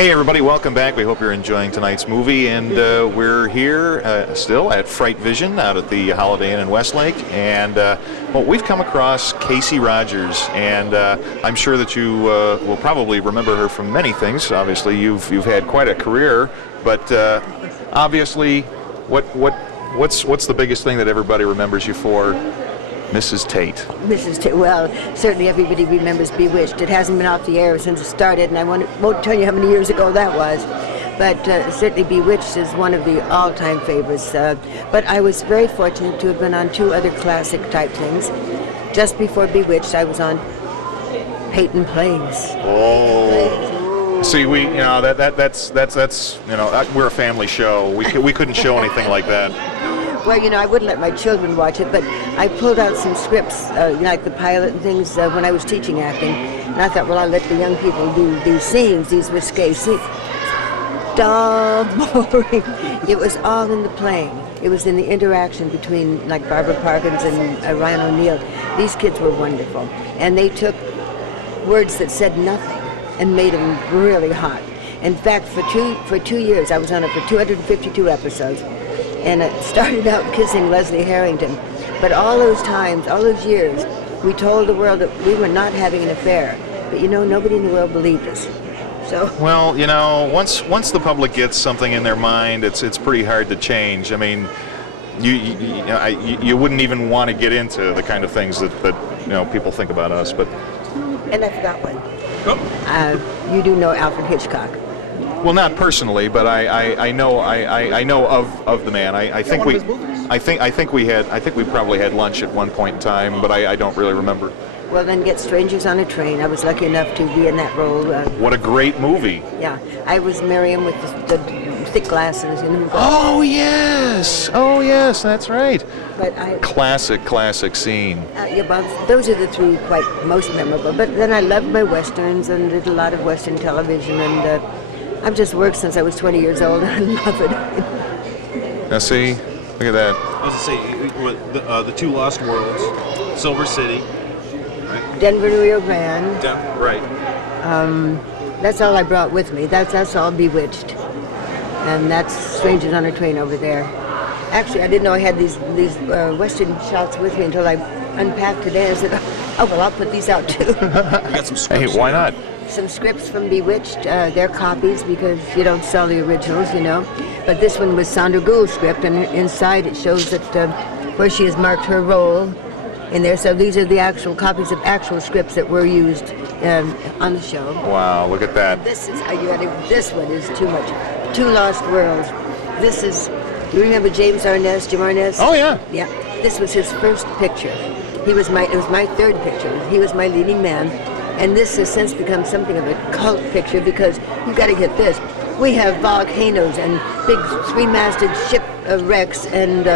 Hey everybody, welcome back. We hope you're enjoying tonight's movie, and we're here still at Frightvision out at the Holiday Inn in Westlake, and well, we've come across Kasey Rogers, and I'm sure that you will probably remember her from many things. Obviously, you've had quite a career, but obviously, what's the biggest thing that everybody remembers you for? Mrs. Tate. Mrs. Tate. Well, certainly everybody remembers Bewitched. It hasn't been off the air since it started, and I won't tell you how many years ago that was. But certainly Bewitched is one of the all-time favorites. But I was very fortunate to have been on two other classic-type things. Just before Bewitched, I was on Peyton Plays. Oh. See, that's we're a family show. We couldn't show anything like that. Well, I wouldn't let my children watch it, but I pulled out some scripts, like the pilot and things, when I was teaching acting. And I thought, well, I'll let the young people do these scenes, these risque scenes. Dull, boring. It was all in the playing. It was in the interaction between, like, Barbara Parkins and Ryan O'Neal. These kids were wonderful. And they took words that said nothing and made them really hot. In fact, for two years, I was on it for 252 episodes. And it started out kissing Leslie Harrington. But all those times, all those years, we told the world that we were not having an affair. But nobody in the world believed us. So. Well, once the public gets something in their mind, it's pretty hard to change. I mean, you wouldn't even want to get into the kind of things that people think about us. But. And I forgot one. Oh. You do know Alfred Hitchcock. Well, not personally, but I know of the man. I think we probably had lunch at one point in time, but I don't really remember. Well, then get Strangers on a Train. I was lucky enough to be in that role. What a great movie! Yeah, I was Miriam with the thick glasses. Oh yes, that's right. But classic scene. Those are the three quite most memorable. But then I loved my westerns and did a lot of western television and. I've just worked since I was 20 years old, and I love it. Now see, look at that. I was going to say, the two Lost Worlds, Silver City, right? Denver, Rio Grande. Right. That's all I brought with me. That's all Bewitched. And that's Strangers on a Train over there. Actually, I didn't know I had these western shots with me until I unpacked today. I said, oh, well, I'll put these out, too. We got some scripts. Hey, why not? Some scripts from Bewitched. They're copies because you don't sell the originals, But this one was Sandra Gould's script, and inside it shows that where she has marked her role in there. So these are the actual copies of actual scripts that were used on the show. Wow, look at that. This one is too much. Two Lost Worlds. This is. You remember James Arness, Jim Arness? Oh yeah. Yeah. This was his first picture. It was my third picture. He was my leading man. And this has since become something of a cult picture because you've got to get this. We have volcanoes and big three-masted ship wrecks and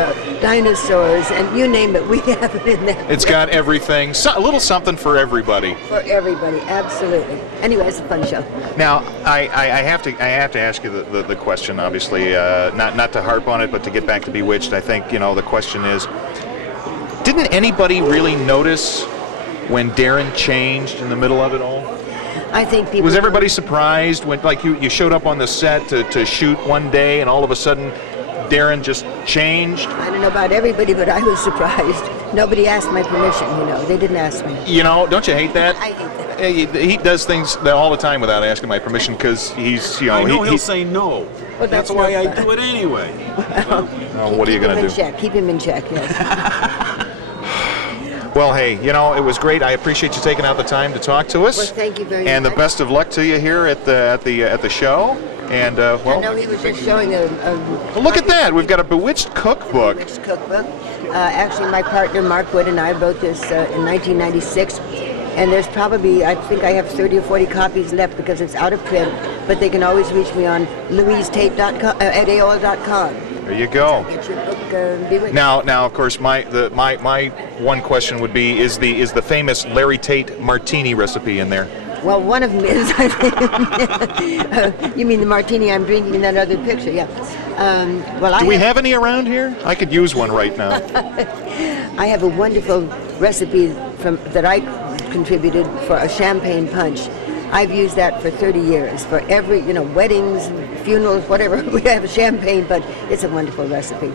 dinosaurs and you name it, we have it in there. It's got everything. A little something for everybody. For everybody, absolutely. Anyway, it's a fun show. Now, I have to ask you the question. Obviously, not to harp on it, but to get back to Bewitched. I think the question is, didn't anybody really notice when Darren changed in the middle of it all? I think people... Was everybody surprised when, like, you showed up on the set to shoot one day and all of a sudden Darren just changed? I don't know about everybody, but I was surprised. Nobody asked my permission, They didn't ask me. Don't you hate that? I hate that. He does things all the time without asking my permission because he's, I know he'll say no. Well, that's why I do it anyway. Well, what are you going to do? Keep him in check, yes. Well, hey, it was great. I appreciate you taking out the time to talk to us. Well, thank you very much. And the best of luck to you here at the show. And I know he was just showing well, look at that. We've got a Bewitched cookbook. Bewitched cookbook. Actually, my partner Mark Wood and I wrote this in 1996. And there's probably, I think I have 30 or 40 copies left because it's out of print. But they can always reach me on louisetate.com at AOL.com. There you go. Get your book, Bewitched. Now, of course, my one question would be: is the famous Larry Tate martini recipe in there? Well, one of them is. You mean the martini I'm drinking in that other picture? Yeah. Do we have any around here? I could use one right now. I have a wonderful recipe that I contributed for a champagne punch. I've used that for 30 years for every, weddings, funerals, whatever. We have champagne, but it's a wonderful recipe.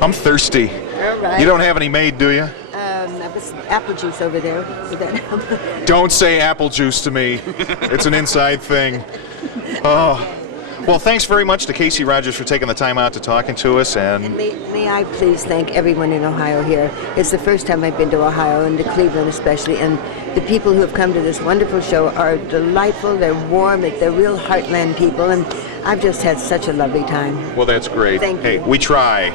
I'm thirsty. All right. You don't have any made, do you? Apple juice over there. Would that help? Don't say apple juice to me. It's an inside thing. Oh. Well, thanks very much to Kasey Rogers for taking the time out to talking to us. And may I please thank everyone in Ohio here. It's the first time I've been to Ohio, and to Cleveland especially, and the people who have come to this wonderful show are delightful, they're warm, they're real heartland people, and I've just had such a lovely time. Well, that's great. Thank you. Hey, we try.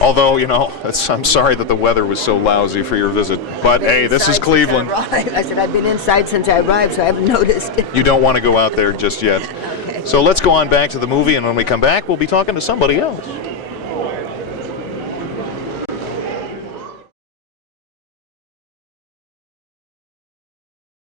Although, I'm sorry that the weather was so lousy for your visit. But, hey, this is Cleveland. I said I've been inside since I arrived, so I haven't noticed. You don't want to go out there just yet. Okay. So let's go on back to the movie, and when we come back, we'll be talking to somebody else.